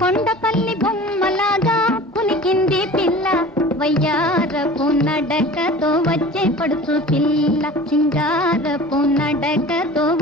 కొండపల్లి బొమ్మలాగా కులికింది పిల్ల. వయ్యారపు నడకతో వచ్చే పడుచు పిల్ల. సింగారపు నడకతో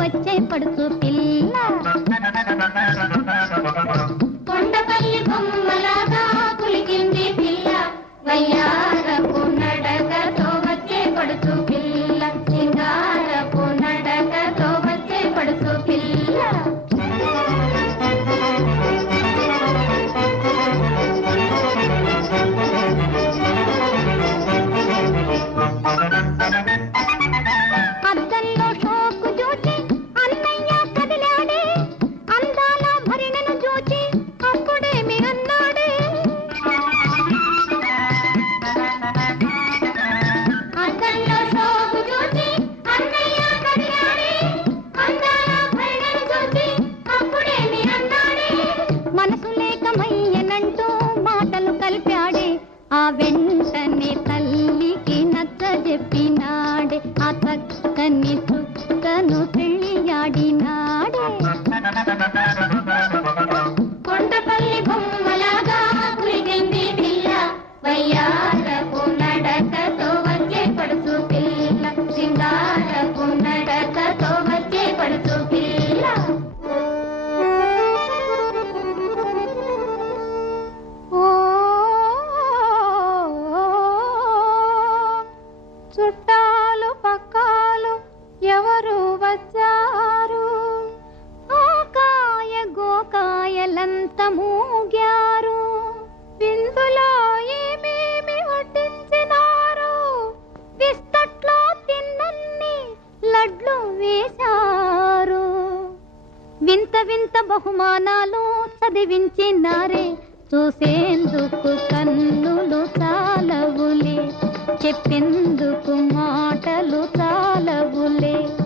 వెంటనే తల్లికి నచ్చ చెప్పినాడే ఆ చక్కని చుక్కను తెలియాడినాడే చుట్టాలు పక్కాలు ఎవరు వచ్చారు? ఆకాయ గోకాయలంత మూగారు. విందులో ఏమేమి వడ్డించినారు? విస్తట్లో తిన్నన్ని లడ్లు వేశారు. వింత వింత బహుమానాలు చదివించినారే. చూసేందుకు కన్నులు చాలవులే. చెప్పేందుకు మాటలు చాలవులే.